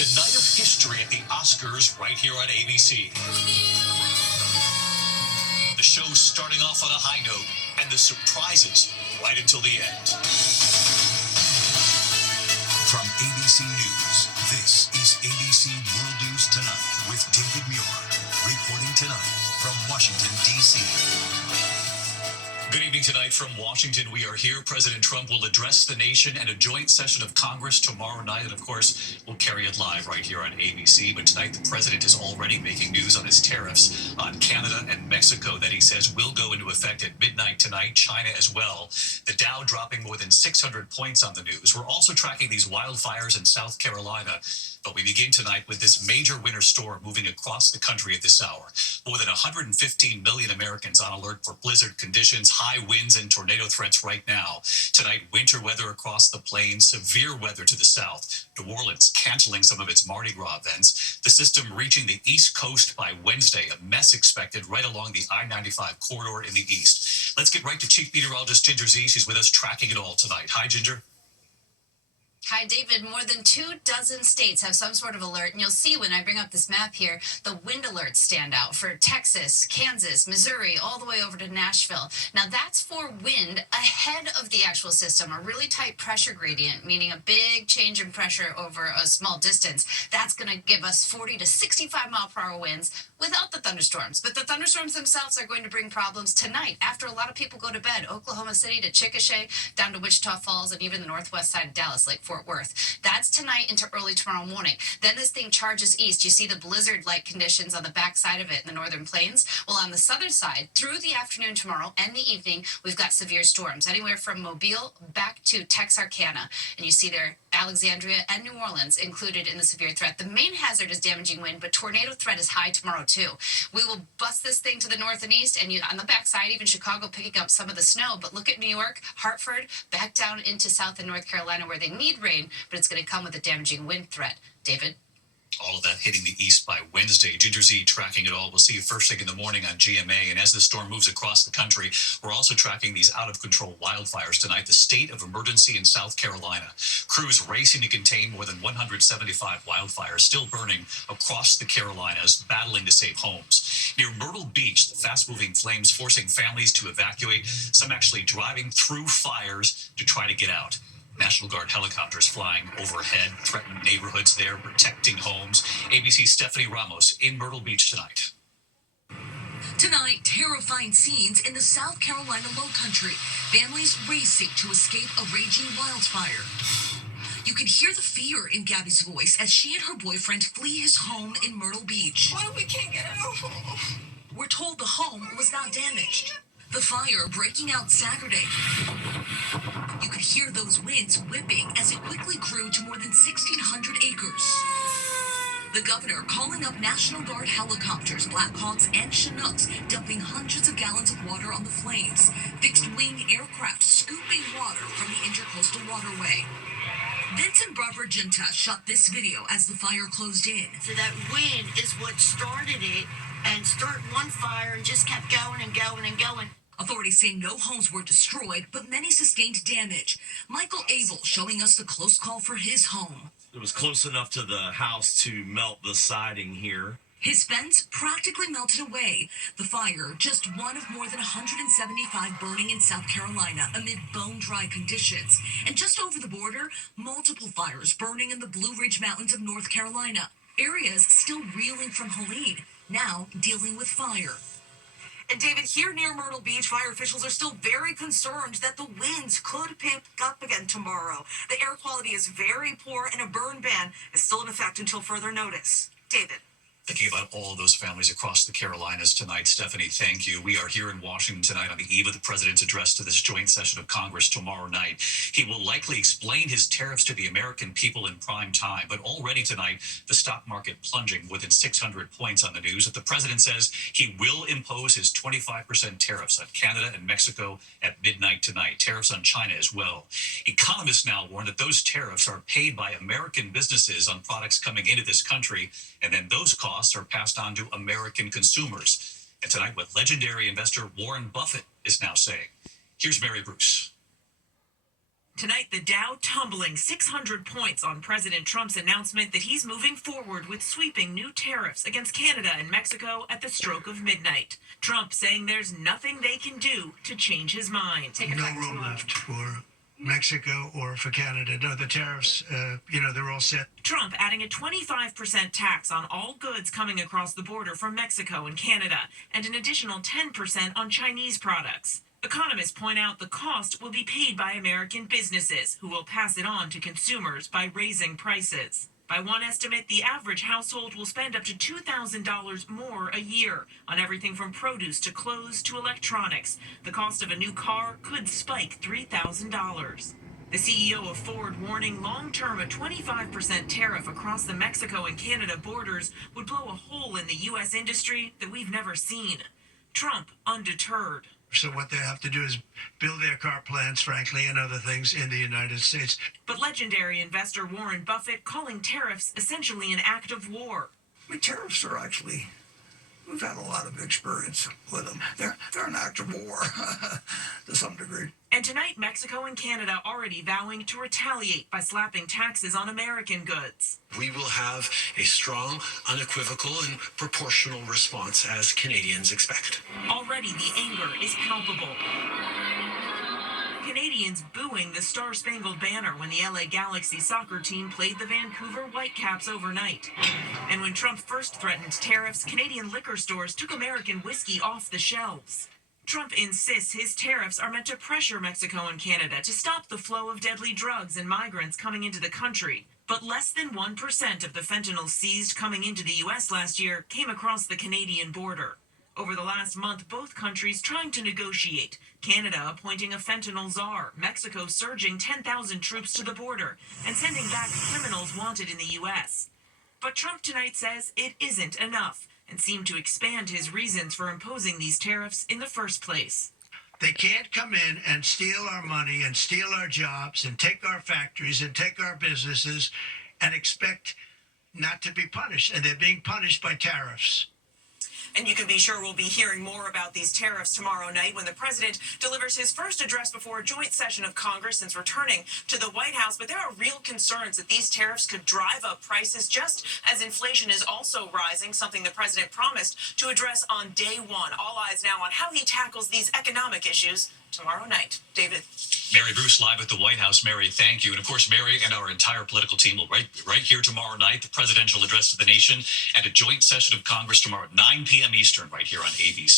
A night of history at the Oscars right here on ABC. The show starting off on a high note and the surprises right until the end. From ABC News, this is ABC World News Tonight with David Muir, reporting tonight from Washington, D.C. Good evening tonight from Washington. We are here. President Trump will address the nation at a joint session of Congress tomorrow night. And of course, we'll carry it live right here on ABC. But tonight, the president is already making news on his tariffs on Canada and Mexico that he says will go into effect at midnight tonight. China as well. The Dow dropping more than 600 points on the news. We're also tracking these wildfires in South Carolina. But we begin tonight with this major winter storm moving across the country at this hour. More than 115 million Americans on alert for blizzard conditions, high winds and tornado threats right now. Tonight, winter weather across the plains, severe weather to the south. New Orleans canceling some of its Mardi Gras events. The system reaching the East Coast by Wednesday. A mess expected right along the I-95 corridor in the east. Let's get right to Chief Meteorologist Ginger Zee. She's with us tracking it all tonight. Hi, Ginger. Hi, David. More than 24 states have some sort of alert, and you'll see when I bring up this map here, the wind alerts stand out for Texas, Kansas, Missouri, all the way over to Nashville. Now, that's for wind ahead of the actual system, a really tight pressure gradient, meaning a big change in pressure over a small distance. That's going to give us 40 to 65 mile per hour winds without the thunderstorms. But the thunderstorms themselves are going to bring problems tonight after a lot of people go to bed. Oklahoma City to Chickasha, down to Wichita Falls, and even the northwest side of Dallas, like Fort Worth. That's tonight into early tomorrow morning. Then this thing charges east. You see the blizzard-like conditions on the back side of it in the northern plains. Well, on the southern side, through the afternoon tomorrow and the evening, we've got severe storms, anywhere from Mobile back to Texarkana. And you see there Alexandria and New Orleans included in the severe threat. The main hazard is damaging wind, but tornado threat is high tomorrow too. We will bust this thing to the north and east, and on the backside, even Chicago picking up some of the snow. But look at New York, Hartford, back down into South and North Carolina where they need rain, but it's going to come with a damaging wind threat. David? All of that hitting the east by Wednesday. Ginger Zee tracking it all. We'll see you first thing in the morning on GMA. And as the storm moves across the country, we're also tracking these out-of-control wildfires tonight. The state of emergency in South Carolina. Crews racing to contain more than 175 wildfires still burning across the Carolinas, battling to save homes. Near Myrtle Beach, the fast-moving flames forcing families to evacuate, some actually driving through fires to try to get out. National Guard helicopters flying overhead, threatening neighborhoods there, protecting homes. ABC's Stephanie Ramos in Myrtle Beach tonight. Tonight, terrifying scenes in the South Carolina Lowcountry. Families racing to escape a raging wildfire. You can hear the fear in Gabby's voice as she and her boyfriend flee his home in Myrtle Beach. Why we can't get out? We're told the home was not damaged. The fire breaking out Saturday. You could hear those winds whipping as it quickly grew to more than 1,600 acres. The governor calling up National Guard helicopters, Blackhawks, and Chinooks, dumping hundreds of gallons of water on the flames. Fixed-wing aircraft scooping water from the Intercoastal Waterway. Vincent Barberginta shot this video as the fire closed in. So that wind is what started it and started one fire and just kept going and going and going. Authorities say no homes were destroyed, but many sustained damage. Michael Abel showing us the close call for his home. It was close enough to the house to melt the siding here. His fence practically melted away. The fire, just one of more than 175 burning in South Carolina amid bone-dry conditions. And just over the border, multiple fires burning in the Blue Ridge Mountains of North Carolina. Areas still reeling from Helene, now dealing with fire. And David, here near Myrtle Beach, fire officials are still very concerned that the winds could pick up again tomorrow. The air quality is very poor and a burn ban is still in effect until further notice. David. Thinking about all of those families across the Carolinas tonight. Stephanie, thank you. We are here in Washington tonight on the eve of the president's address to this joint session of Congress tomorrow night. He will likely explain his tariffs to the American people in prime time. But already tonight, the stock market plunging within 600 points on the news. That the president says he will impose his 25% tariffs on Canada and Mexico at midnight tonight. Tariffs on China as well. Economists now warn that those tariffs are paid by American businesses on products coming into this country, and then those costs are passed on to American consumers. And tonight, what legendary investor Warren Buffett is now saying. Here's Mary Bruce. Tonight, the Dow tumbling 600 points on President Trump's announcement that he's moving forward with sweeping new tariffs against Canada and Mexico at the stroke of midnight. Trump saying there's nothing they can do to change his mind. No room left for Mexico or for Canada. No, the tariffs, they're all set. Trump adding a 25% tax on all goods coming across the border from Mexico and Canada, and an additional 10% on Chinese products. Economists point out the cost will be paid by American businesses, who will pass it on to consumers by raising prices. By one estimate, the average household will spend up to $2,000 more a year on everything from produce to clothes to electronics. The cost of a new car could spike $3,000. The CEO of Ford warning long-term a 25% tariff across the Mexico and Canada borders would blow a hole in the U.S. industry that we've never seen. Trump undeterred. So what they have to do is build their car plants, frankly, and other things in the United States. But legendary investor Warren Buffett calling tariffs essentially an act of war. I mean, tariffs are actually, we've had a lot of experience with them. They're an act of war to some degree. And tonight, Mexico and Canada already vowing to retaliate by slapping taxes on American goods. We will have a strong, unequivocal, and proportional response as Canadians expect. Already the anger is palpable. Canadians booing the Star-Spangled Banner when the LA Galaxy soccer team played the Vancouver Whitecaps overnight. And when Trump first threatened tariffs, Canadian liquor stores took American whiskey off the shelves. Trump insists his tariffs are meant to pressure Mexico and Canada to stop the flow of deadly drugs and migrants coming into the country. But less than 1% of the fentanyl seized coming into the U.S. last year came across the Canadian border. Over the last month, both countries trying to negotiate. Canada appointing a fentanyl czar, Mexico surging 10,000 troops to the border, and sending back criminals wanted in the U.S. But Trump tonight says it isn't enough, and seemed to expand his reasons for imposing these tariffs in the first place. They can't come in and steal our money and steal our jobs and take our factories and take our businesses and expect not to be punished. And they're being punished by tariffs. And you can be sure we'll be hearing more about these tariffs tomorrow night when the president delivers his first address before a joint session of Congress since returning to the White House. But there are real concerns that these tariffs could drive up prices just as inflation is also rising, something the president promised to address on day one. All eyes now on how he tackles these economic issues tomorrow night. David. Mary Bruce live at the White House. Mary, thank you. And of course, Mary and our entire political team will right here tomorrow night, the presidential address to the nation and a joint session of Congress tomorrow at 9 p.m. Eastern right here on ABC.